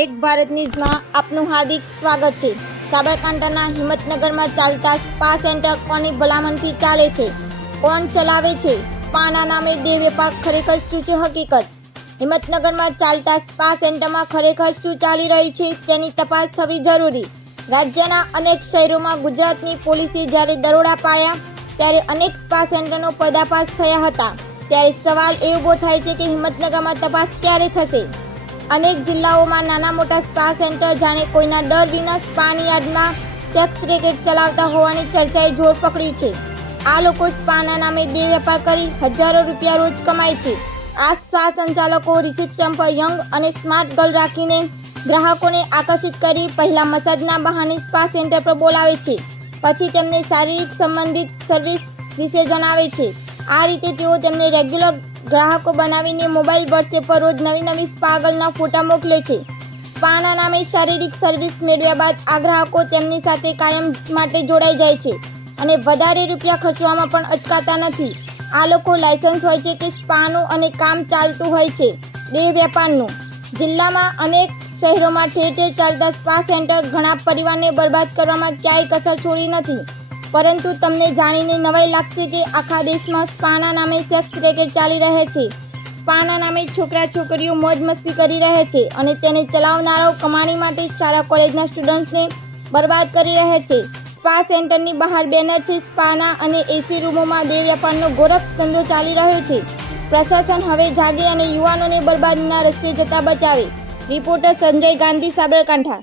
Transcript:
એક ભારત ન્યૂઝમાં આપનું હાર્દિક સ્વાગત છે. સાબરકાંઠાના હિંમતનગરમાં ચાલતા સ્પા સેન્ટર કોની ભલામણથી ચાલે છે? કોણ ચલાવે છે? સ્પાના નામે દેહ વેપાર ખરેખર શું છે હકીકત? હિંમતનગરમાં ચાલતા સ્પા સેન્ટરમાં ખરેખર શું ચાલી રહ્યું છે તેની તપાસ થવી જરૂરી. રાજ્યના અનેક શહેરોમાં ગુજરાતની પોલીસે જ્યારે દરોડા પાડ્યા, ત્યારે અનેક સ્પા સેન્ટરનો પર્દાફાશ થયા હતા. ત્યારે સવાલ એ ઊભો થાય છે કે હિંમતનગરમાં તપાસ ક્યારે થશે? અનેક જિલ્લાઓમાં નાના મોટા સ્પા સેન્ટર જાણે કોઈના ડર વિના સ્પાની યાર્ડમાં સેક્સ રેકેટ ચલાવતા હોવાની ચર્ચાએ જોર પકડ્યું છે. આ લોકો સ્પાના નામે દેહ વેપાર કરી હજારો રૂપિયા રોજ કમાય છે. આ સ્પા સંચાલકો રિસેપ્શન પર યંગ અને સ્માર્ટ ગર્લ રાખીને ગ્રાહકોને આકર્ષિત કરી પહેલા મસાજના બહાને સ્પા સેન્ટર પર બોલાવે છે. પછી તેમને શારીરિક સંબંધિત સર્વિસ વિશે જણાવે છે. આ રીતે તેઓ તેમને રેગ્યુલર ગ્રાહકો બનાવીને મોબાઈલ વોટ્સએપ પર રોજ નવી નવી સ્પાગલના ફોટા મોકલે છે. સ્પાના નામે શારીરિક સર્વિસ મેળવ્યા બાદ આ ગ્રાહકો તેમની સાથે કાયમ માટે જોડાઈ જાય છે અને વધારે રૂપિયા ખર્ચવામાં પણ અચકાતા નથી. આ લોકો લાયસન્સ હોય છે કે સ્પાનું અને કામ ચાલતું હોય છે. દેહ વેપારનું. જિલ્લામાં અનેક શહેરોમાં ઠેર ઠેર ચાલતા સ્પા સેન્ટર ઘણા પરિવારને બરબાદ કરવામાં ક્યાંય કસર છોડી નથી. પરંતુ તમને જાણીને નવાઈ લાગશે કે આખા દેશમાં સ્પાના નામે સેક્સ રેકેટ ચાલી રહે છે. સ્પાના નામે છોકરા છોકરીઓ મોજ મસ્તી કરી રહે છે અને તેને ચલાવનારાઓ કમાણી માટે શાળા કોલેજના સ્ટુડન્ટ્સને બરબાદ કરી રહે છે. સ્પા સેન્ટરની બહાર બેનર છે સ્પાના અને એસી રૂમોમાં દેહ વ્યાપારનો ગોરખ ધંધો ચાલી રહ્યો છે. પ્રશાસન હવે જાગે અને યુવાનોને બરબાદના રસ્તે જતા બચાવે. રિપોર્ટર સંજય ગાંધી સાબરકાંઠા.